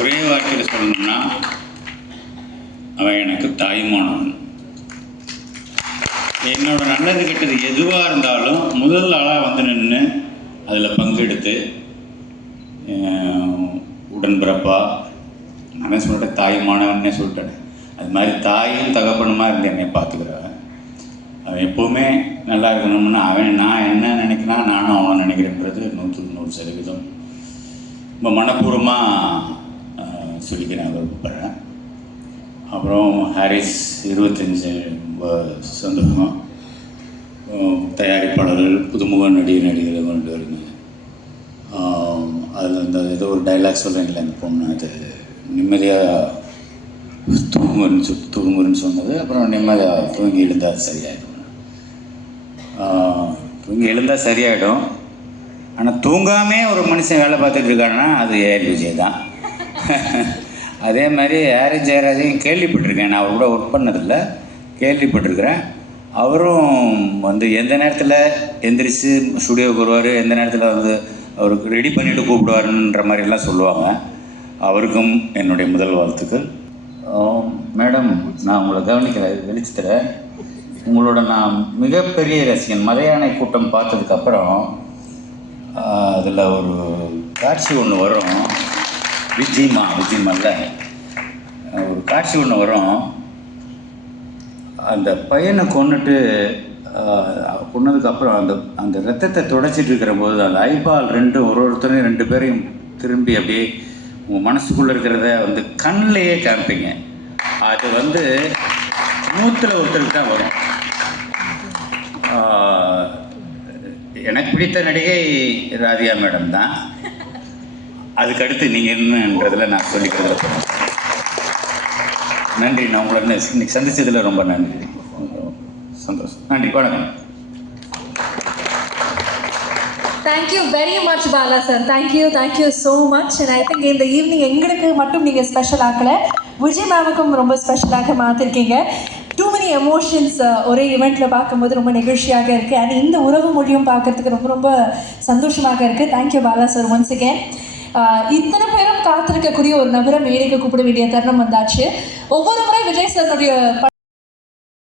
ஒரே வார்த்தையில் சொல்லணும்னா அவன் எனக்கு தாய்மானவன். என்னோட நல்லது கெட்டது எதுவாக இருந்தாலும் முதல் ஆளாக வந்து நின்று அதில் பங்கெடுத்து உடன்பிறப்பா நானே சொல்லிட்டேன், தாய்மானவன்னே சொல்லிட்டேன். அது மாதிரி தாயும் தகப்பனுமா இருந்து என்னை பார்த்துக்கிறவன். அவன் எப்போவுமே நல்லா இருக்கணும்னு அவன் நான் என்ன நினைக்கிறேன், நானும் அவனை நினைக்கிறேன்றது 100% ரொம்ப மனப்பூர்வமாக சொல்லிக்கிறேன், விருப்பப்படுறேன். அப்புறம் ஹாரிஸ் 25 ரொம்ப சந்தோஷம். தயாரிப்பாளர்கள், புதுமுக நடிகர்கள் கொண்டு வருங்க. அதில் இந்த ஏதோ ஒரு டைலாக் சொல்கிறீங்களே, அந்த பொண்ணு அது நிம்மதியாக தூங்குன்னு சொன்னது. அப்புறம் நிம்மதியாக தூங்கி எழுந்தால் சரியாயிடும். தூங்கி எழுந்தால் சரியாயிடும். ஆனால் தூங்காமே ஒரு மனுஷன் வேலை பார்த்துட்டு இருக்காருன்னா அது ஏஆர் விஜய் தான். அதே மாதிரி ஹாரிஸ் ஜெயராஜையும் கேள்விப்பட்டிருக்கேன். நான் அவர் கூட ஒர்க் பண்ணதில்லை, கேள்விப்பட்டிருக்கிறேன். அவரும் வந்து எந்த நேரத்தில் எந்திரிச்சு ஸ்டுடியோவுக்கு வருவார், எந்த நேரத்தில் வந்து அவருக்கு ரெடி பண்ணிவிட்டு கூப்பிடுவாருன்ற மாதிரிலாம் சொல்லுவாங்க. அவருக்கும் என்னுடைய முதல் வாழ்த்துக்கள். மேடம், நான் உங்களை கவனிக்கிறேன் வெளிச்சத்தில். உங்களோட நான் மிகப்பெரிய ரசிகன். மலையானை கூட்டம் பார்த்ததுக்கப்புறம் அதில் ஒரு காட்சி ஒன்று வரும். விஜயமல்ல ஒரு காட்சி ஒன்று வரும். அந்த பையனை கொண்டுட்டு கொன்னதுக்கப்புறம் அந்த ரத்தத்தை துடைச்சிட்டு இருக்கிற போது அந்த ஐபால் ஒருத்தரையும் 2 பேரையும் திரும்பி அப்படியே உங்கள் மனசுக்குள்ளே இருக்கிறத வந்து கண்ணிலேயே காமிப்பீங்க. அது வந்து 100ல் ஒருத்தருக்கு தான் வரும். எனக்கு பிடித்த நடிகை ராதிகா மேடம் தான். அதுக்கடுத்து நீங்கள் என்னன்றதில் நான் சொல்லிக்கிறது. நன்றி. நான் உங்களை இன்னைக்கு சந்தித்ததில் ரொம்ப நன்றி, சந்தோஷம். நன்றி, வணக்கம். Thank you very much, Bala sir. Thank you so much. And I think in the evening எங்களுக்கு மட்டும் நீங்கள் ஸ்பெஷல் ஆக்கலை, விஜய் மேமுக்கும் ரொம்ப ஸ்பெஷலாக மாற்றிருக்கீங்க. டூ மெனி எமோஷன்ஸ் ஒரே ஈவெண்ட்டில் பார்க்கும்போது ரொம்ப நெகிழ்ச்சியாக இருக்குது. அண்ட் இந்த உறவு மொழியும் பார்க்குறதுக்கு ரொம்ப ரொம்ப சந்தோஷமாக இருக்குது. Thank you Bala sir once again. இத்தனை பேரும் காத்திருக்கக்கூடிய ஒரு நபரை மேடைக்கு கூப்பிட வேண்டிய தருணம் வந்தாச்சு. ஒவ்வொரு முறை விஜய் சாருடைய